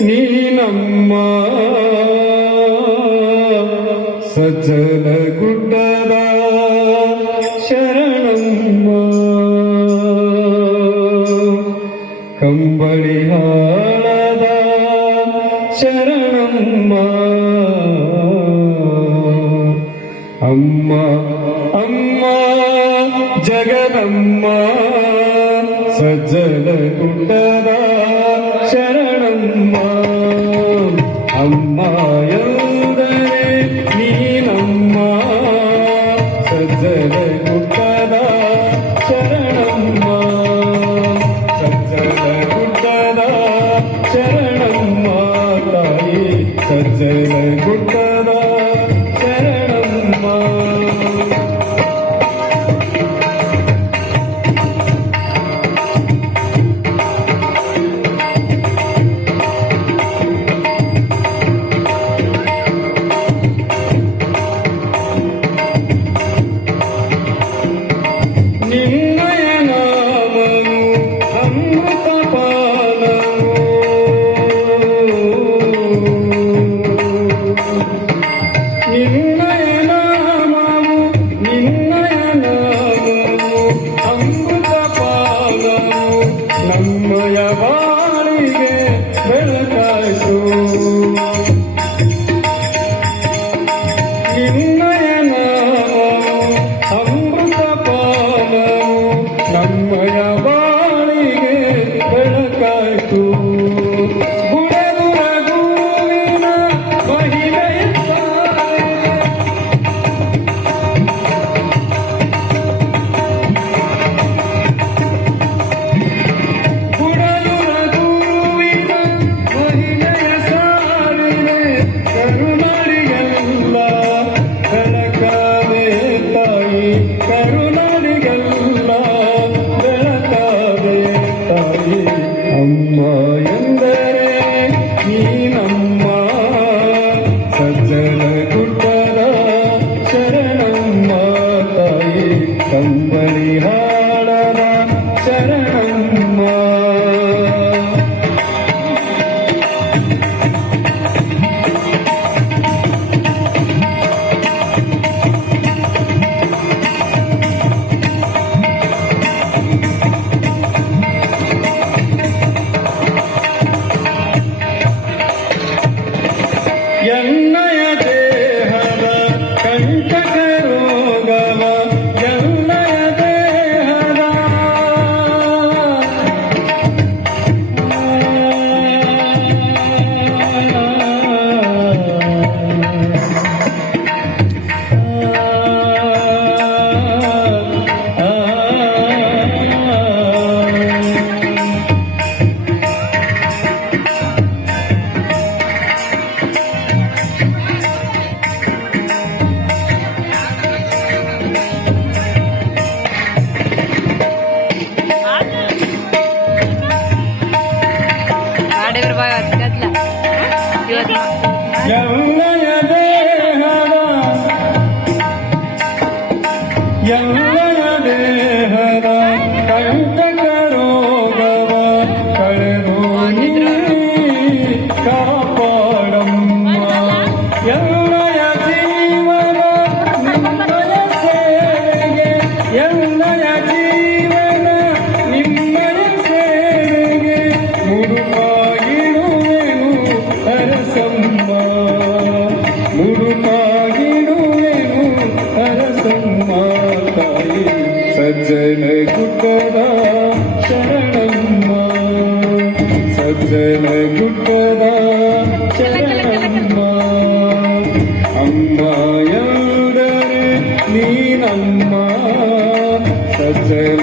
ನೀನಮ್ಮ ಸಜ್ಜನ ಗುಡ್ಡದ ಶರಣಮ್ಮ ಕಂಬಳಿ ಹಾಳದ ಶರಣಮ್ಮ ಅಮ್ಮ ಅಮ್ಮ ಜಗದಮ್ಮ ಸಜ್ಜನ ಗುಡ್ಡದ Jai Yeah. సజ్జన గుట్టరా చరణమ్మ. అమ్మాయందరే నీనమ్మ సజ్జన